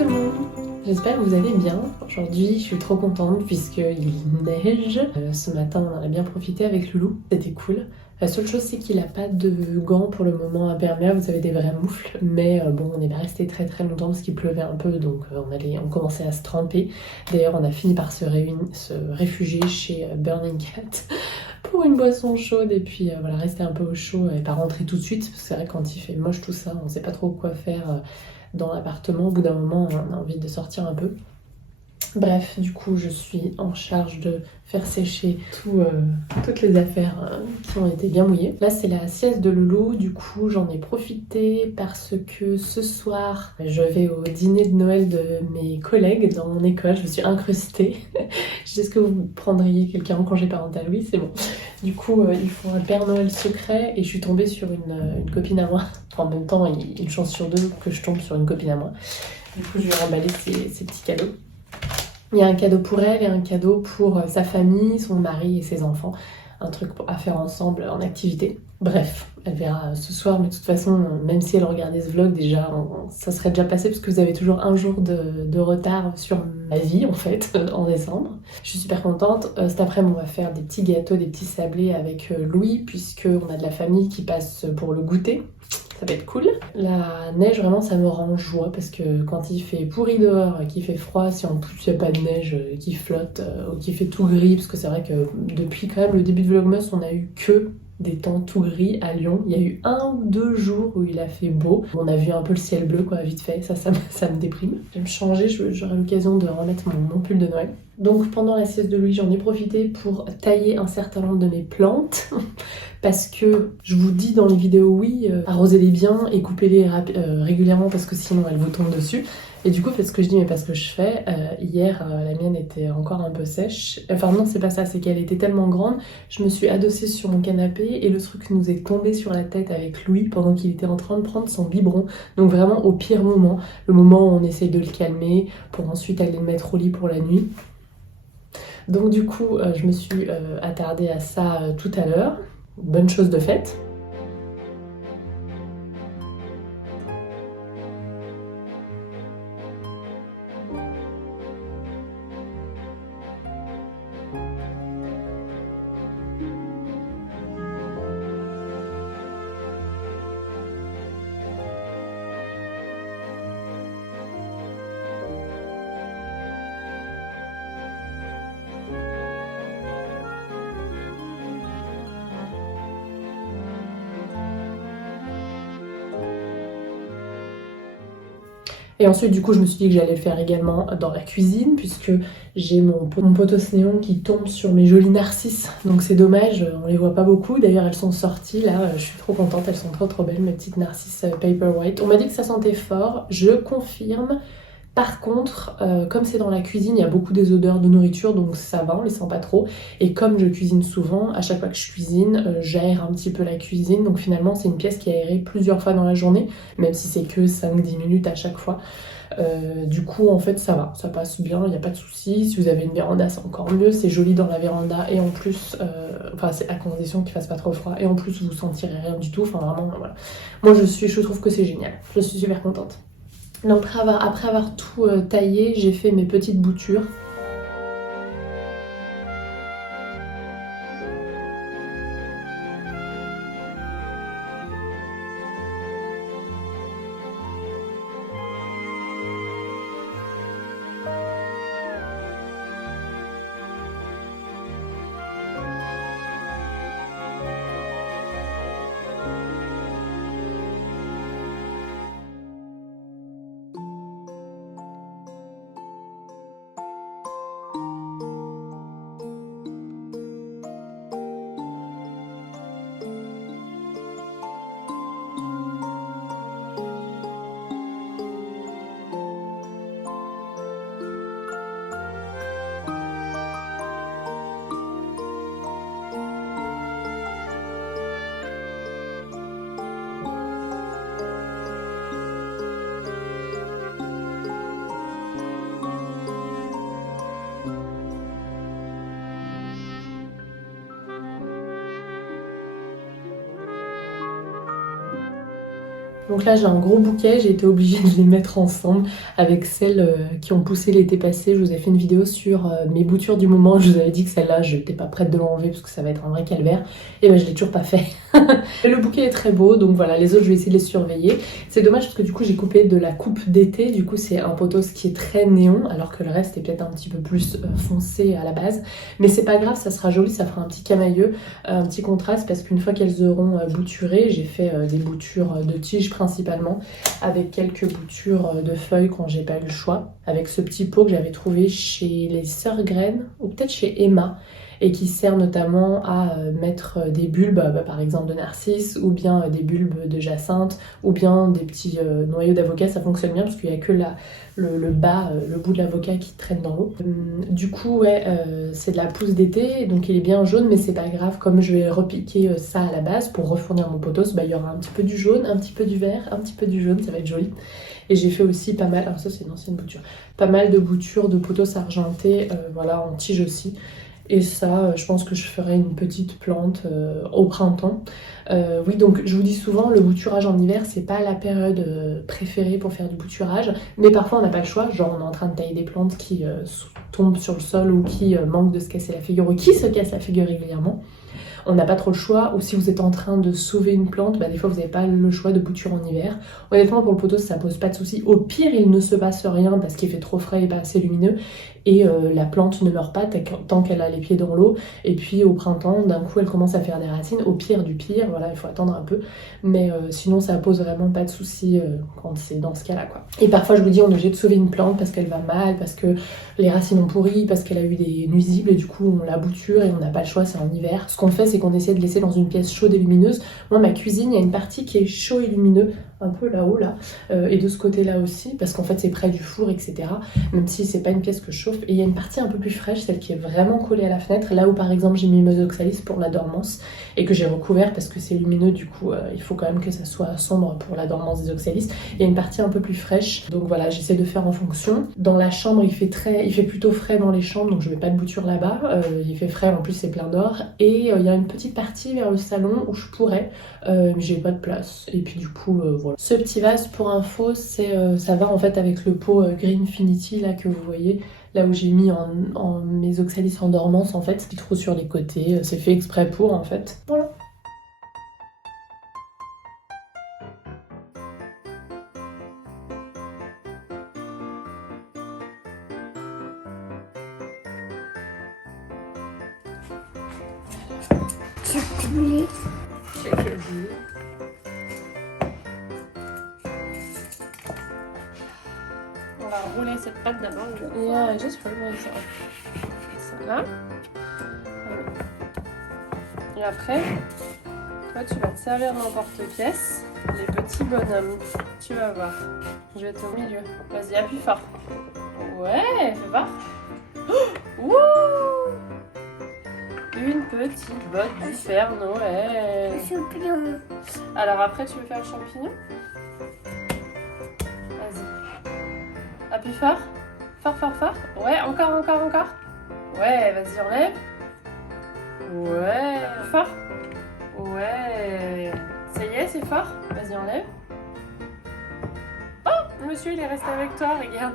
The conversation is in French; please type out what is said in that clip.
tout le monde, j'espère que vous allez bien. Aujourd'hui je suis trop contente puisqu'il neige. Ce matin on en a bien profité avec Loulou, c'était cool. La seule chose c'est qu'il a pas de gants pour le moment imperméables, vous savez des vrais moufles. Mais bon on est resté très longtemps parce qu'il pleuvait un peu donc on commençait à se tremper. D'ailleurs on a fini par se réfugier chez Burning Cat pour une boisson chaude et puis voilà, rester un peu au chaud et pas rentrer tout de suite parce que c'est vrai que quand il fait moche tout ça on sait pas trop quoi faire dans l'appartement. Au bout d'un moment on a envie de sortir un peu. Bref, du coup je suis en charge de faire sécher toutes les affaires qui ont été bien mouillées. Là c'est la sieste de Loulou, du coup j'en ai profité parce que ce soir je vais au dîner de Noël de mes collègues dans mon école, je me suis incrustée. Je sais ce que vous prendriez quelqu'un en congé parental, oui c'est bon. Du coup ils font un Père Noël secret et je suis tombée sur une copine à moi. Enfin, en même temps il y a une chance sur deux que je tombe sur une copine à moi. Du coup je lui ai remballé ses petits cadeaux. Il y a un cadeau pour elle et un cadeau pour sa famille, son mari et ses enfants. Un truc à faire ensemble en activité. Bref, elle verra ce soir, mais de toute façon, même si elle regardait ce vlog, déjà, ça serait déjà passé parce que vous avez toujours un jour de retard sur ma vie, en fait, en décembre. Je suis super contente. Cet après-midi, on va faire des petits gâteaux, des petits sablés avec Louis, puisqu'on a de la famille qui passe pour le goûter. Ça va être cool. La neige, vraiment, ça me rend joie parce que quand il fait pourri dehors, qu'il fait froid, si en plus il n'y a pas de neige qui flotte ou qui fait tout gris, parce que c'est vrai que depuis quand même le début de Vlogmas, on a eu que des temps tout gris à Lyon. Il y a eu 1 ou 2 jours où il a fait beau. On a vu un peu le ciel bleu, quoi, vite fait. Ça me déprime. Je vais me changer, j'aurai l'occasion de remettre mon pull de Noël. Donc pendant la sieste de Louis, j'en ai profité pour tailler un certain nombre de mes plantes. Parce que je vous dis dans les vidéos, oui, arrosez-les bien et coupez-les régulièrement parce que sinon elles vous tombent dessus. Et du coup, faites ce que je dis, mais pas ce que je fais. Hier, la mienne était encore un peu sèche. Enfin non, c'est pas ça, c'est qu'elle était tellement grande. Je me suis adossée sur mon canapé et le truc nous est tombé sur la tête avec Louis pendant qu'il était en train de prendre son biberon. Donc vraiment au pire moment, le moment où on essaye de le calmer pour ensuite aller le mettre au lit pour la nuit. Donc du coup, je me suis attardée à ça tout à l'heure. Bonne chose de faite. Et ensuite, du coup, je me suis dit que j'allais le faire également dans la cuisine, puisque j'ai mon potos néon qui tombe sur mes jolis narcisses. Donc c'est dommage, on les voit pas beaucoup. D'ailleurs, elles sont sorties, là, je suis trop contente, elles sont trop belles, mes petites narcisses Paperwhite. On m'a dit que ça sentait fort, je confirme. Par contre, comme c'est dans la cuisine, il y a beaucoup des odeurs de nourriture, donc ça va, on les sent pas trop. Et comme je cuisine souvent, à chaque fois que je cuisine, j'aère un petit peu la cuisine. Donc finalement, c'est une pièce qui est aérée plusieurs fois dans la journée, même si c'est que 5-10 minutes à chaque fois. Du coup, en fait, ça va, ça passe bien, il n'y a pas de souci. Si vous avez une véranda, c'est encore mieux, c'est joli dans la véranda. Et en plus, enfin, c'est à condition qu'il fasse pas trop froid. Et en plus, vous sentirez rien du tout. Enfin, vraiment, voilà. Moi, je trouve que c'est génial. Je suis super contente. Donc après avoir tout taillé, j'ai fait mes petites boutures. Donc là j'ai un gros bouquet, j'ai été obligée de les mettre ensemble avec celles qui ont poussé l'été passé. Je vous ai fait une vidéo sur mes boutures du moment, je vous avais dit que celle-là je n'étais pas prête de l'enlever parce que ça va être un vrai calvaire. Et ben je l'ai toujours pas fait. Le bouquet est très beau, donc voilà, les autres je vais essayer de les surveiller. C'est dommage parce que du coup j'ai coupé de la coupe d'été, du coup c'est un pothos qui est très néon alors que le reste est peut-être un petit peu plus foncé à la base. Mais c'est pas grave, ça sera joli, ça fera un petit camailleux, un petit contraste parce qu'une fois qu'elles auront bouturé, j'ai fait des boutures de tiges principalement avec quelques boutures de feuilles quand j'ai pas eu le choix, avec ce petit pot que j'avais trouvé chez les Sœurs Graines ou peut-être chez Emma et qui sert notamment à mettre des bulbes, par exemple de narcisse, ou bien des bulbes de jacinthe, ou bien des petits noyaux d'avocat. Ça fonctionne bien parce qu'il n'y a que le bas, le bout de l'avocat qui traîne dans l'eau. Du coup, ouais, c'est de la pousse d'été, donc il est bien jaune, mais c'est pas grave. Comme je vais repiquer ça à la base pour refournir mon pothos, il y aura un petit peu du jaune, un petit peu du vert, un petit peu du jaune, ça va être joli. Et j'ai fait aussi pas mal, alors ça c'est une ancienne bouture, pas mal de boutures de pothos argentés, voilà, en tige aussi. Et ça, je pense que je ferai une petite plante au printemps. Oui, donc je vous dis souvent, le bouturage en hiver, c'est pas la période préférée pour faire du bouturage. Mais parfois, on n'a pas le choix. Genre, on est en train de tailler des plantes qui tombent sur le sol ou qui manquent de se casser la figure ou qui se cassent la figure régulièrement. On n'a pas trop le choix, ou si vous êtes en train de sauver une plante, des fois vous n'avez pas le choix de bouture en hiver. Honnêtement pour le pothos ça pose pas de soucis. Au pire il ne se passe rien parce qu'il fait trop frais et pas assez lumineux et la plante ne meurt pas tant qu'elle a les pieds dans l'eau. Et puis au printemps d'un coup elle commence à faire des racines, au pire du pire, voilà il faut attendre un peu. Mais sinon ça pose vraiment pas de soucis quand c'est dans ce cas là quoi. Et parfois je vous dis on est obligé de sauver une plante parce qu'elle va mal, parce que les racines ont pourri, parce qu'elle a eu des nuisibles et du coup on la bouture et on n'a pas le choix, c'est en hiver. Ce qu'on fait c'est qu'on essaie de laisser dans une pièce chaude et lumineuse. Moi ma cuisine il y a une partie qui est chaud et lumineux, un peu là-haut là, et de ce côté là aussi parce qu'en fait c'est près du four etc. Même si c'est pas une pièce que je chauffe. Et il y a une partie un peu plus fraîche, celle qui est vraiment collée à la fenêtre, là où par exemple j'ai mis mes oxalis pour la dormance et que j'ai recouvert parce que c'est lumineux du coup il faut quand même que ça soit sombre pour la dormance des oxalis. Il y a une partie un peu plus fraîche donc voilà j'essaie de faire en fonction. Dans la chambre il fait plutôt frais dans les chambres donc je mets pas de bouture là-bas, il fait frais en plus c'est plein d'or et il y a une petite partie vers le salon où je pourrais mais j'ai pas de place et puis du coup voilà. Ce petit vase pour info c'est ça va en fait avec le pot Greenfinity là que vous voyez, là où j'ai mis en mes oxalis en dormance en fait, c'est trop sur les côtés, c'est fait exprès pour en fait. Voilà. Chocolat. On va rouler cette pâte d'abord. Yeah, just roll ça. Ça là. Et après, toi tu vas te servir d'emporte-pièce les petits bonhommes. Tu vas voir. Je vais être au milieu. Vas-y, appuie fort. Ouais, fais voir. Oh, wouh! Une petite botte du Père Noël. Champignon. Alors après, tu veux faire le champignon? Vas-y. Appuie fort. Fort, fort, fort. Ouais, encore, encore, encore. Ouais, vas-y, enlève. Ouais, fort. Ouais. Ça y est, c'est fort. Vas-y, enlève. Oh, monsieur, il est resté avec toi, regarde.